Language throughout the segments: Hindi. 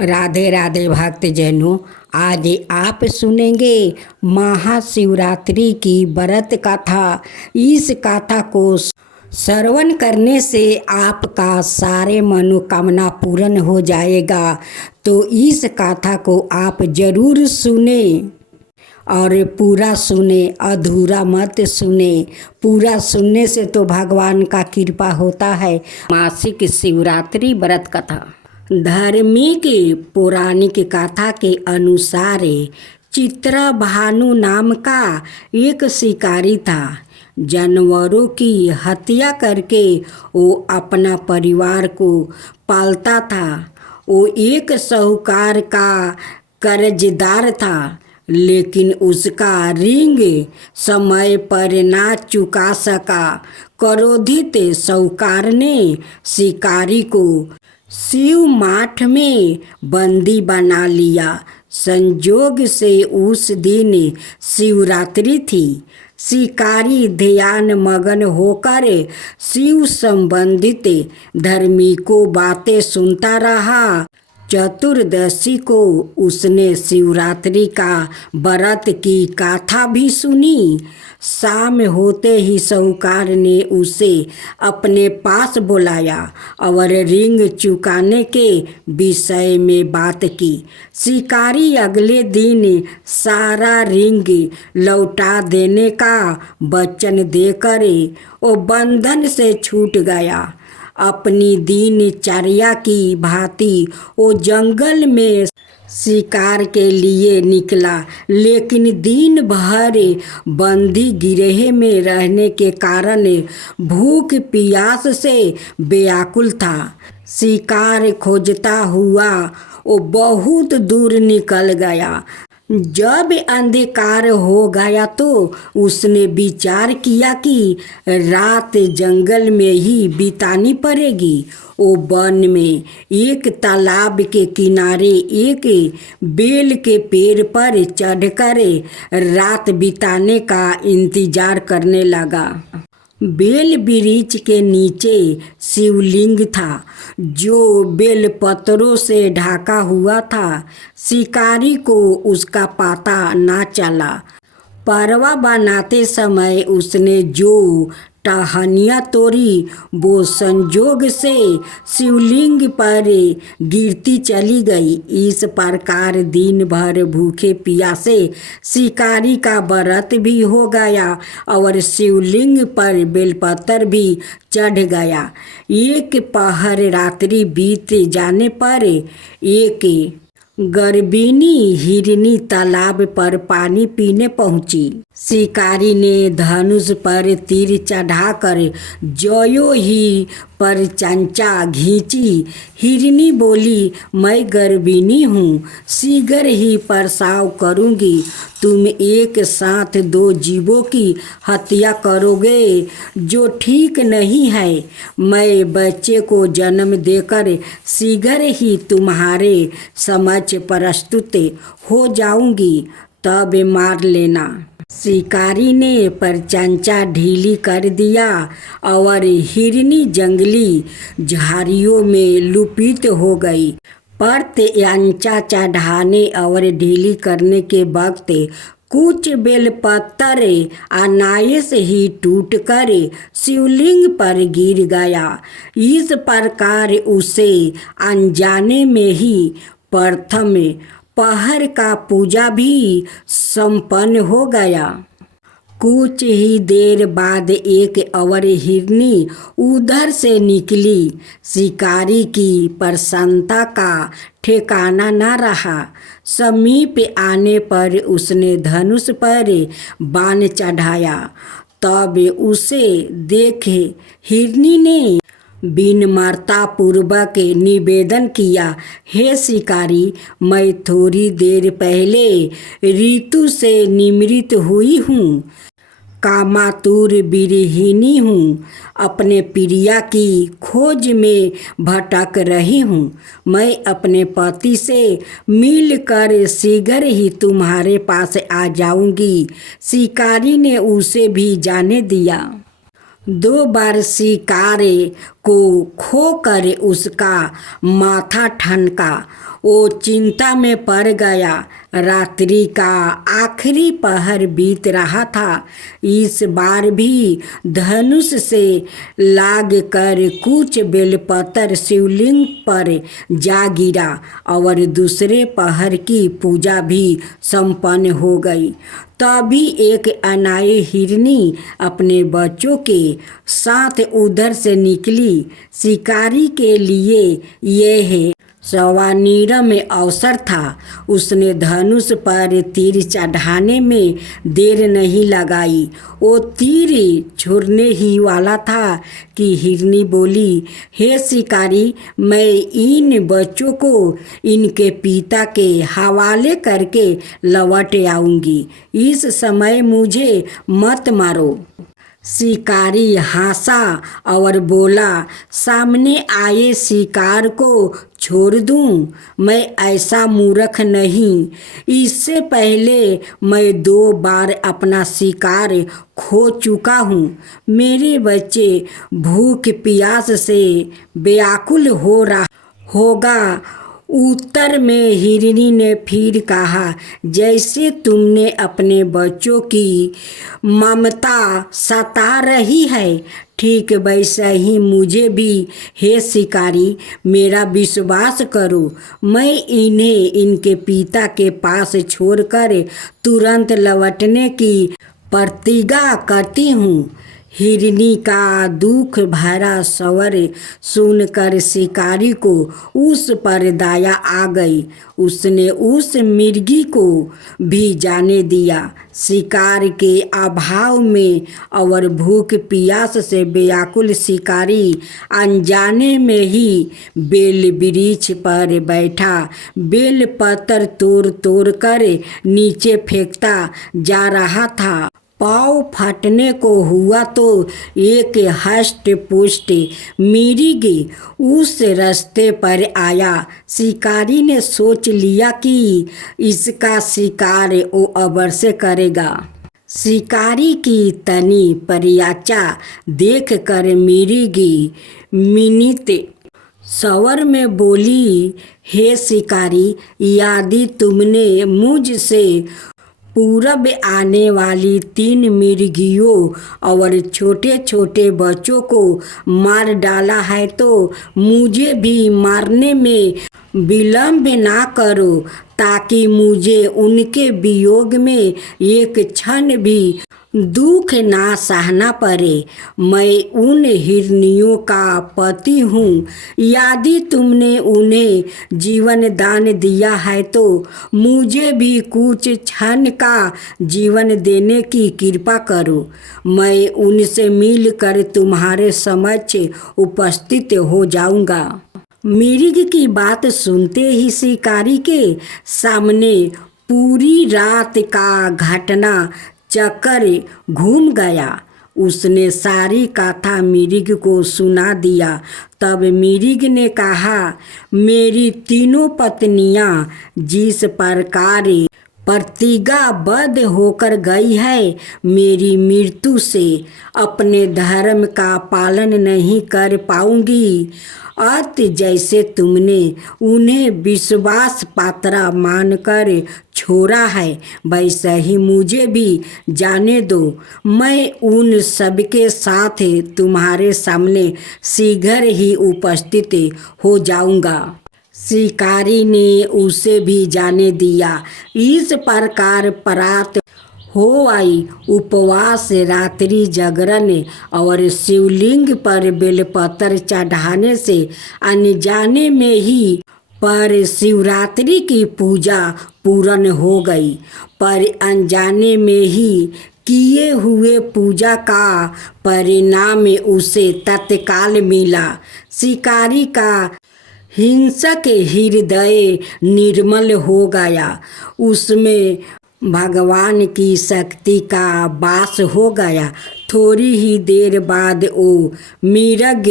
राधे राधे भक्तजनों, आज आप सुनेंगे महाशिवरात्रि की व्रत कथा। इस कथा को श्रवण करने से आपका सारे मनोकामना पूर्ण हो जाएगा। तो इस कथा को आप जरूर सुने और पूरा सुने, अधूरा मत सुने। पूरा सुनने से तो भगवान का कृपा होता है। मासिक शिवरात्रि व्रत कथा। धार्मिक पौराणिक कथा के अनुसार चित्रभानु नाम का एक शिकारी था। जानवरों की हत्या करके वो अपना परिवार को पालता था। वो एक साहूकार का कर्जदार था, लेकिन उसका ऋण समय पर ना चुका सका। क्रोधित साहूकार ने शिकारी को शिव माठ में बंदी बना लिया। संजोग से उस दिन शिवरात्रि थी। शिकारी ध्यान मगन होकर शिव संबंधित धार्मिकों बातें सुनता रहा। चतुर्दशी को उसने शिवरात्रि का व्रत की कथा भी सुनी। शाम होते ही साहूकार ने उसे अपने पास बुलाया और ऋण चुकाने के विषय में बात की। शिकारी अगले दिन सारा ऋण लौटा देने का वचन देकर वो बंधन से छूट गया। अपनी दिनचर्या की भांति वो जंगल में शिकार के लिए निकला, लेकिन दिन भर बंदी गिरह में रहने के कारण भूख प्यास से व्याकुल था। शिकार खोजता हुआ वो बहुत दूर निकल गया। जब अंधकार हो गया तो उसने विचार किया कि रात जंगल में ही बितानी पड़ेगी। वो वन में एक तालाब के किनारे एक बेल के पेड़ पर चढ़कर रात बिताने का इंतजार करने लगा। बेल वृक्ष के नीचे शिवलिंग था, जो बेल पत्रों से ढका हुआ था। शिकारी को उसका पता ना चला। परवा बनाते समय उसने जो टहनियाँ तोड़ी वो संजोग से शिवलिंग पर गिरती चली गई। इस प्रकार दिन भर भूखे प्यासे शिकारी का व्रत भी हो गया और शिवलिंग पर बेलपत्र भी चढ़ गया। एक पहर रात्रि बीत जाने पर एक गर्भिणी हिरनी तालाब पर पानी पीने पहुंची। शिकारी ने धनुष पर तीर चढ़ाकर ज्यों ही पर चंचा खींची। हिरनी बोली, मैं गर्भिणी हूँ, शीघ्र ही प्रसव करूँगी। तुम एक साथ दो जीवों की हत्या करोगे, जो ठीक नहीं है। मैं बच्चे को जन्म देकर शीघ्र ही तुम्हारे समक्ष प्रस्तुत हो जाऊँगी, तब मार लेना। शिकारी ने परचंचा ढीली कर दिया और हिरनी जंगली झाड़ियों में लुप्त हो गई। परचंचा चढ़ाने और ढीली करने के वक्त कुछ बेलपत्र अनायास ही टूटकर शिवलिंग पर गिर गया। इस प्रकार उसे अनजाने में ही प्रथम पहर का पूजा भी संपन्न हो गया। कुछ ही देर बाद एक और हिरनी उधर से निकली। शिकारी की प्रसन्नता का ठिकाना न रहा। समीप आने पर उसने धनुष पर बाण चढ़ाया। तब उसे देखे हिरनी ने विनम्रता पूर्वक निवेदन किया, हे शिकारी, मैं थोड़ी देर पहले ऋतु से निमृत हुई हूँ। कामातुर विरहिणी हूँ। अपने प्रिया की खोज में भटक रही हूँ। मैं अपने पति से मिलकर शीघ्र ही तुम्हारे पास आ जाऊंगी। शिकारी ने उसे भी जाने दिया। 2 बार शिकार को खोकर उसका माथा ठनका। वो चिंता में पड़ गया। रात्रि का आखिरी पहर बीत रहा था। इस बार भी धनुष से लाग कर कुछ बेलपत्र शिवलिंग पर जा गिरा और दूसरे पहर की पूजा भी संपन्न हो गई। तभी एक अनाई हिरनी अपने बच्चों के साथ उधर से निकली। शिकारी के लिए यह स्वनिर्णय में अवसर था। उसने धनुष पर तीर चढ़ाने में देर नहीं लगाई। वो तीर छोड़ने ही वाला था कि हिरनी बोली, हे शिकारी, मैं इन बच्चों को इनके पिता के हवाले करके लौट आऊंगी। इस समय मुझे मत मारो। शिकारी हंसा और बोला, सामने आए शिकार को छोड़ दूं? मैं ऐसा मूर्ख नहीं। इससे पहले मैं 2 बार अपना शिकार खो चुका हूँ। मेरे बच्चे भूख प्यास से व्याकुल हो रहा होगा। उत्तर में हिरनी ने फिर कहा, जैसे तुमने अपने बच्चों की ममता सता रही है, ठीक वैसा ही मुझे भी। हे शिकारी, मेरा विश्वास करो, मैं इन्हें इनके पिता के पास छोड़कर तुरंत लौटने की प्रतिज्ञा करती हूँ। हिरनी का दुख भरा स्वर सुनकर शिकारी को उस पर दया आ गई। उसने उस मिर्गी को भी जाने दिया। शिकार के अभाव में और भूख प्यास से व्याकुल शिकारी अनजाने में ही बेल वृक्ष पर बैठा बेल पत्र तोड़ तोड़ कर नीचे फेंकता जा रहा था। पाँव फटने को हुआ तो एक हष्ट पुष्ट मिर्ग उस रास्ते पर आया। शिकारी ने सोच लिया कि इसका शिकार वो अवश्य करेगा। शिकारी की तनी परियाचा देखकर मिर्ग मिनित स्वर में बोली, हे शिकारी, यदि तुमने मुझसे पूरब आने वाली 3 मिर्गियों और छोटे छोटे बच्चों को मार डाला है तो मुझे भी मारने में विलंब ना करो, ताकि मुझे उनके वियोग में एक क्षण भी दुख ना सहना पड़े। मैं उन हिरनियों का पति हूँ। यदि तुमने उन्हें जीवन दान दिया है तो मुझे भी कुछ क्षण का जीवन देने की कृपा करो। मैं उनसे मिलकर तुम्हारे समक्ष उपस्थित हो जाऊंगा। मिर्ग की बात सुनते ही शिकारी के सामने पूरी रात का घटना चक्कर घूम गया। उसने सारी कथा मिर्ग को सुना दिया। तब मिर्ग ने कहा, मेरी 3 पत्नियां जिस प्रकार प्रतिज्ञाबद्ध होकर गई है, मेरी मृत्यु से अपने धर्म का पालन नहीं कर पाऊंगी। अत जैसे तुमने उन्हें विश्वास पात्र मानकर छोड़ा है, वैसा ही मुझे भी जाने दो। मैं उन सबके साथ तुम्हारे सामने शीघ्र ही उपस्थित हो जाऊंगा। शिकारी ने उसे भी जाने दिया। इस प्रकार प्रात हो आई। उपवास, रात्रि जागरण और शिवलिंग पर बेलपत्र चढ़ाने से अनजाने में ही पर शिवरात्रि की पूजा पूर्ण हो गई। पर अनजाने में ही किए हुए पूजा का परिणाम उसे तत्काल मिला। शिकारी का हिंसक हृदय निर्मल हो गया। उसमें भगवान की शक्ति का वास हो गया। थोड़ी ही देर बाद वो मिर्ग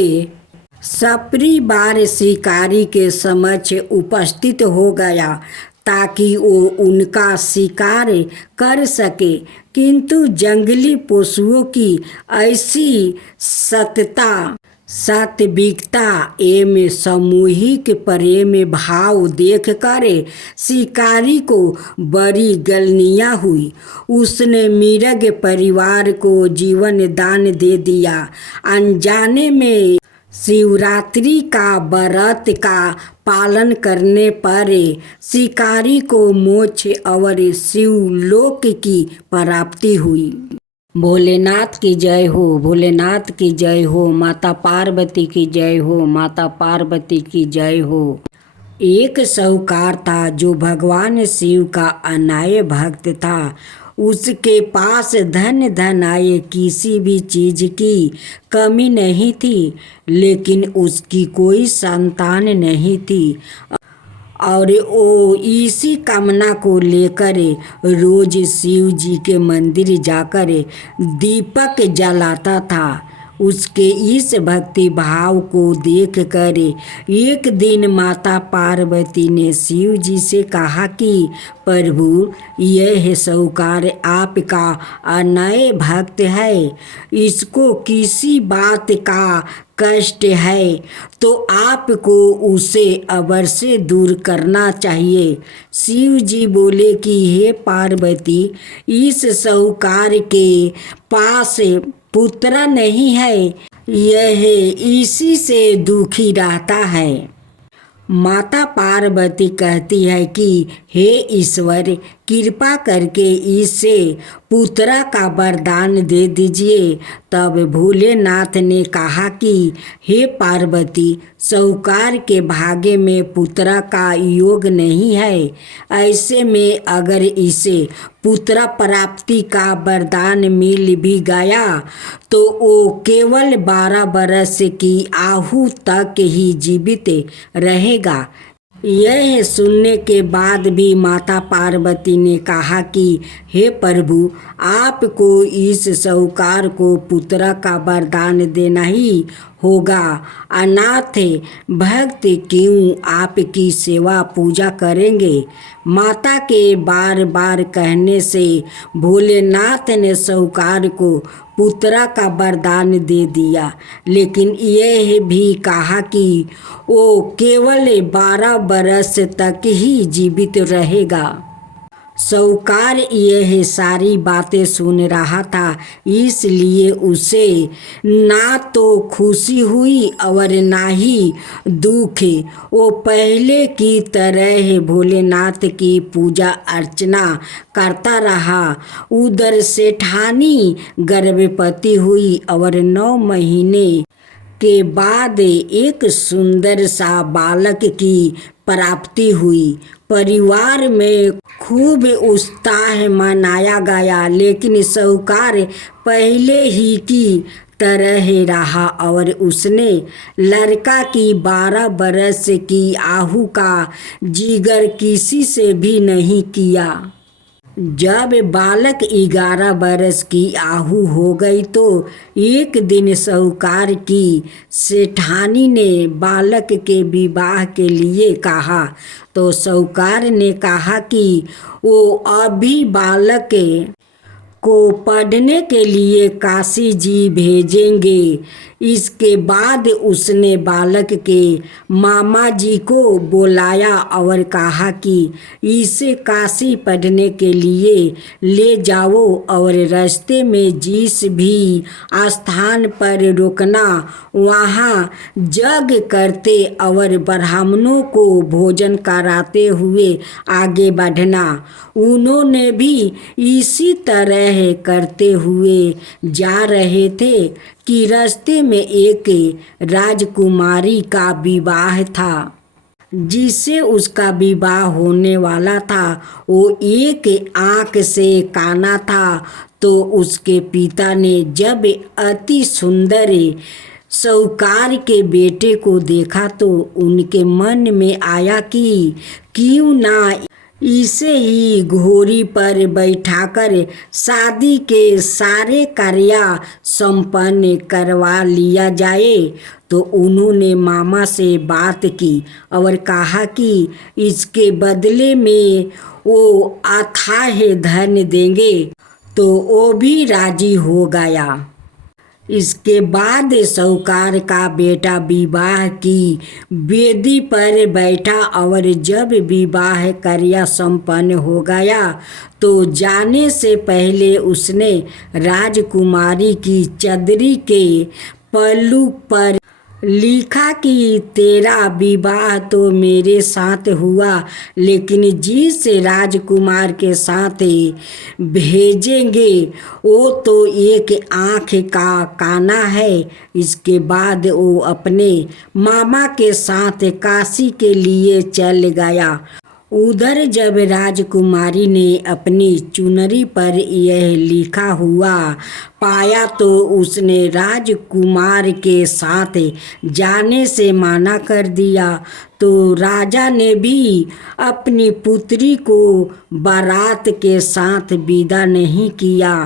सपरिवार शिकारी के समक्ष उपस्थित हो गया। ताकि वो उनका शिकार कर सके, किंतु जंगली पशुओं की ऐसी सतता, सात्विकता एवं सामूहिक प्रेम भाव देखकर शिकारी को बड़ी गलनिया हुई। उसने मृग परिवार को जीवन दान दे दिया। अनजाने में शिवरात्रि का व्रत का पालन करने पर शिकारी को मोक्ष और शिवलोक की प्राप्ति हुई। भोलेनाथ की जय हो, भोलेनाथ की जय हो, माता पार्वती की जय हो, माता पार्वती की जय हो। एक साहूकार था जो भगवान शिव का अनाय भक्त था। उसके पास धन आए किसी भी चीज की कमी नहीं थी, लेकिन उसकी कोई संतान नहीं थी और वो इसी कामना को लेकर रोज शिव जी के मंदिर जाकर दीपक जलाता था। उसके इस भक्ति भाव को देखकर एक दिन माता पार्वती ने शिव जी से कहा कि प्रभु, यह साहूकार आपका अनय भक्त है, इसको किसी बात का कष्ट है तो आपको उसे अवश्य दूर करना चाहिए। शिव जी बोले कि हे पार्वती, इस साहूकार के पास पुत्र नहीं है, यह इसी से दुखी रहता है। माता पार्वती कहती है कि हे ईश्वर, कृपा करके इसे पुत्र का वरदान दे दीजिए। तब भोलेनाथ ने कहा कि हे पार्वती, साहूकार के भाग्य में पुत्र का योग नहीं है। ऐसे में अगर इसे पुत्र प्राप्ति का वरदान मिल भी गया तो वो केवल 12 बरस की आयु तक ही जीवित रहेगा। यह सुनने के बाद भी माता पार्वती ने कहा कि हे प्रभु, आपको इस साहूकार को पुत्र का वरदान देना ही होगा। अनाथ भक्त क्यों आपकी सेवा पूजा करेंगे। माता के बार बार कहने से भोलेनाथ ने साहूकार को पुत्र का वरदान दे दिया, लेकिन यह भी कहा कि वो केवल 12 बरस तक ही जीवित रहेगा। साहूकार यह सारी बातें सुन रहा था, इसलिए उसे ना तो खुशी हुई और ना ही दुख। वो पहले की तरह भोलेनाथ की पूजा अर्चना करता रहा। उधर सेठानी गर्भवती हुई और 9 महीने के बाद एक सुंदर सा बालक की प्राप्ति हुई। परिवार में खूब उत्साह मनाया गया, लेकिन साहूकार पहले ही की तरह रहा और उसने लड़का की 12 बरस की आयु का जिक्र किसी से भी नहीं किया। जब बालक 11 बरस की आयु हो गई तो एक दिन साहूकार की सेठानी ने बालक के विवाह के लिए कहा, तो साहूकार ने कहा कि वो अभी बालक को पढ़ने के लिए काशी जी भेजेंगे। इसके बाद उसने बालक के मामा जी को बुलाया और कहा कि इसे काशी पढ़ने के लिए ले जाओ और रास्ते में जिस भी स्थान पर रुकना वहाँ यज्ञ करते और ब्राह्मणों को भोजन कराते हुए आगे बढ़ना। उन्होंने भी इसी तरह करते हुए जा रहे थे कि रास्ते में एक राजकुमारी का विवाह था। जिससे उसका विवाह होने वाला था वो एक आँख से काना था। तो उसके पिता ने जब अति सुंदर साहूकार के बेटे को देखा तो उनके मन में आया कि क्यों ना इसे ही घोड़ी पर बैठाकर शादी के सारे कार्य संपन्न करवा लिया जाए। तो उन्होंने मामा से बात की और कहा कि इसके बदले में वो अथाह धन देंगे। तो वो भी राजी हो गया। इसके बाद साहूकार का बेटा विवाह की वेदी पर बैठा और जब विवाह कार्य संपन्न हो गया तो जाने से पहले उसने राजकुमारी की चदरी के पल्लू पर लिखा कि तेरा विवाह तो मेरे साथ हुआ, लेकिन जिस राजकुमार के साथ भेजेंगे वो तो एक आँख का काना है। इसके बाद वो अपने मामा के साथ काशी के लिए चल गया। उधर जब राजकुमारी ने अपनी चुनरी पर यह लिखा हुआ पाया तो उसने राजकुमार के साथ जाने से मना कर दिया। तो राजा ने भी अपनी पुत्री को बारात के साथ विदा नहीं किया।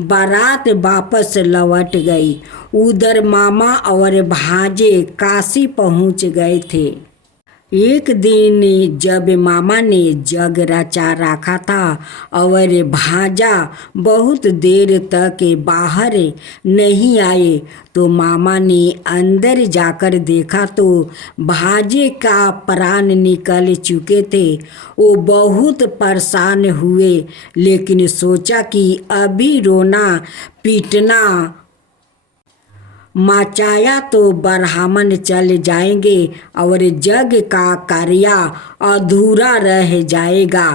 बारात वापस लौट गई। उधर मामा और भांजे काशी पहुंच गए थे। एक दिन जब मामा ने जग रचा रखा था और भांजा बहुत देर तक बाहर नहीं आए तो मामा ने अंदर जाकर देखा तो भांजे का प्राण निकल चुके थे। वो बहुत परेशान हुए, लेकिन सोचा कि अभी रोना पीटना मचाया तो ब्राह्मण चल जाएंगे और जग का कार्य अधूरा रह जाएगा।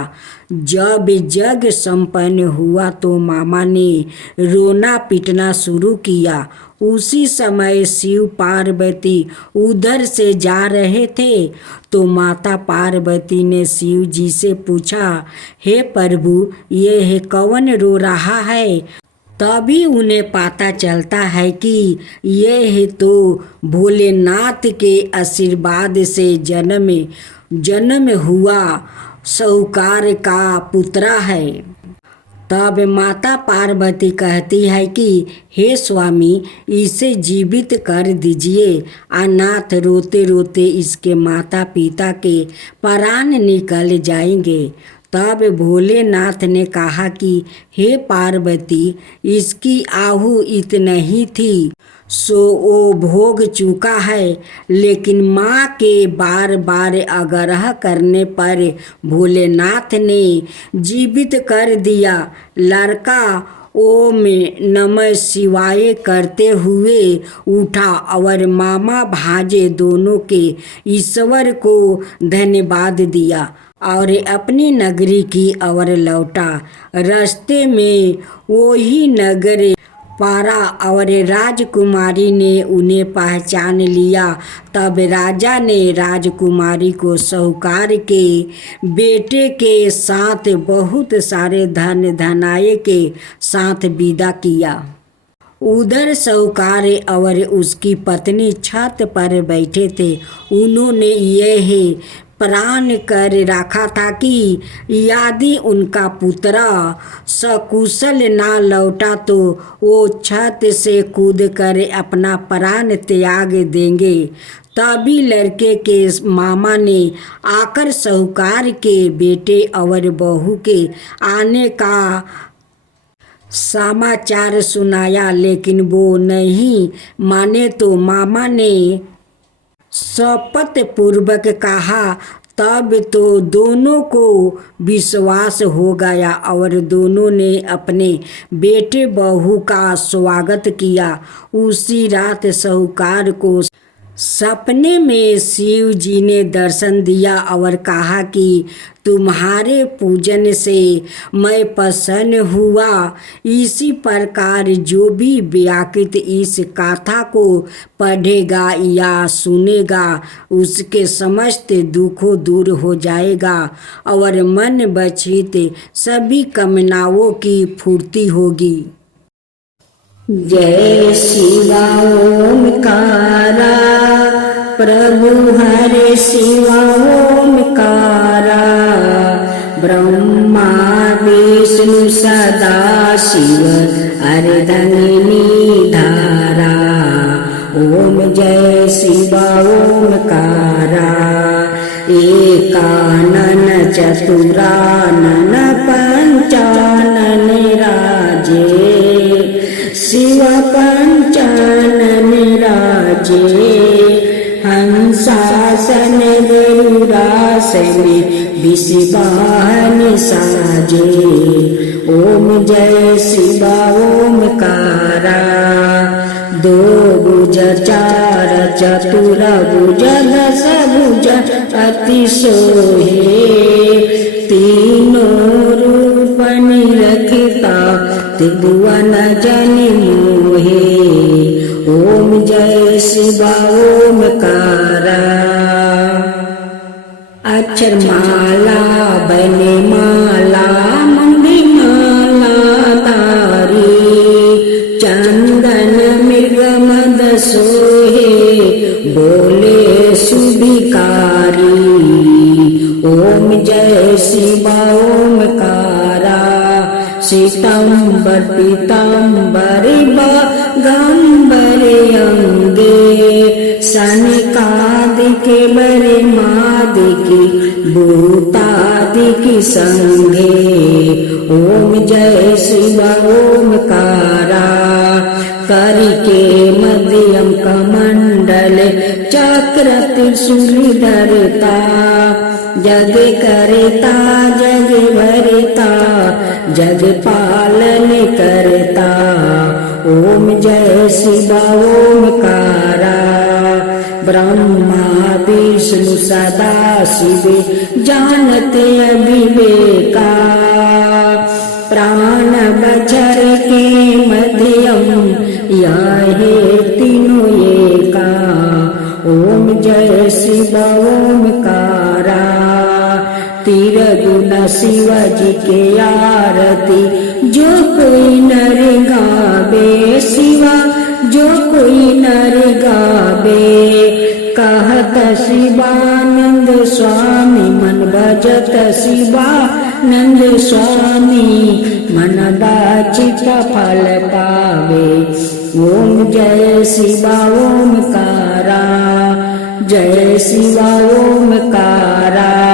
जब जग संपन्न हुआ तो मामा ने रोना पीटना शुरू किया। उसी समय शिव पार्वती उधर से जा रहे थे तो माता पार्वती ने शिव जी से पूछा, हे प्रभु, ये कौन रो रहा है? तभी उन्हें पता चलता है कि यह तो भोलेनाथ के आशीर्वाद से जन्म हुआ साहूकार का पुत्र है। तब माता पार्वती कहती है कि हे स्वामी, इसे जीवित कर दीजिए। अनाथ रोते रोते इसके माता पिता के प्राण निकल जाएंगे। तब भोलेनाथ ने कहा कि हे पार्वती, इसकी आहु इतनी ही थी सो वो भोग चुका है। लेकिन माँ के बार बार आग्रह करने पर भोलेनाथ ने जीवित कर दिया। लड़का ओम नमः शिवाय करते हुए उठा और मामा भांजे दोनों के ईश्वर को धन्यवाद दिया और अपनी नगरी की ओर लौटा। रास्ते में वही नगर पारा और राजकुमारी ने उन्हें पहचान लिया। तब राजा ने राजकुमारी को साहूकार के बेटे के साथ बहुत सारे धन धनाए के साथ विदा किया। उधर साहूकार और उसकी पत्नी छत पर बैठे थे। उन्होंने यह प्रण कर रखा था कि यदि उनका पुत्र सकुशल ना लौटा तो वो छत से कूद कर अपना प्राण त्याग देंगे। तभी लड़के के मामा ने आकर साहूकार के बेटे और बहू के आने का समाचार सुनाया, लेकिन वो नहीं माने तो मामा ने शपथ पूर्वक कहा। तब तो दोनों को विश्वास हो गया और दोनों ने अपने बेटे बहू का स्वागत किया। उसी रात साहूकार को सपने में शिव जी ने दर्शन दिया और कहा कि तुम्हारे पूजन से मैं प्रसन्न हुआ। इसी प्रकार जो भी व्याकृत इस कथा को पढ़ेगा या सुनेगा उसके समस्त दुखों दूर हो जाएगा और मन बचित सभी कामनाओं की पूर्ति होगी। जय शिवा ओमकारा, प्रभु हरे शिवा ओमकारा। ब्रह्मा विष्णु सदा शिव अर्धंगिनी धारा। ओम जय शिव ओमकारा। एकानन चतुरानन पंचानन राजे। शिव पंचानन राजे। हंसासन गरुड़ासन विषवाहन साजे। ओम जय शिव ओमकारा। दो भुज चार चतुर भुज दस भुज अति सोहे। तीनों रूप निरखता त्रिभुवन जन मोहे। ओम जय शिव ओमकारा। अक्षर माला बने माला मुंडी माला तारी। चंदन मृग मद सोहे बोले सुभिकारी। ओम जय शिव ओमकारा। श्वेतांबर पीतांबर बागंबर अंगे। सनकादिक बरे मादिकी भूतादिक संगे। ओम जय शिव ओमकारा। करके मध्यम कमंडल चक्र त्रिशूल धरता। जग करता जग भरता जग पालन करता। ओम जय शिव ओमकारा। ब्रह्मा विष्णु सदा शिव जानते अविवेका। प्राण बचर के मध्यम याहे तीनों एका। ओम जय शिव ओमकारा। तिरगुण शिव जी के आरती जो कोई नर गावे। शिवा जो कोई नर गावे। कहत शिवानंद स्वामी मन भजत शिवानंद स्वामी। मन वांछित फल पावे। ओम जय शिव ओमकारा। जय शिव ओमकारा।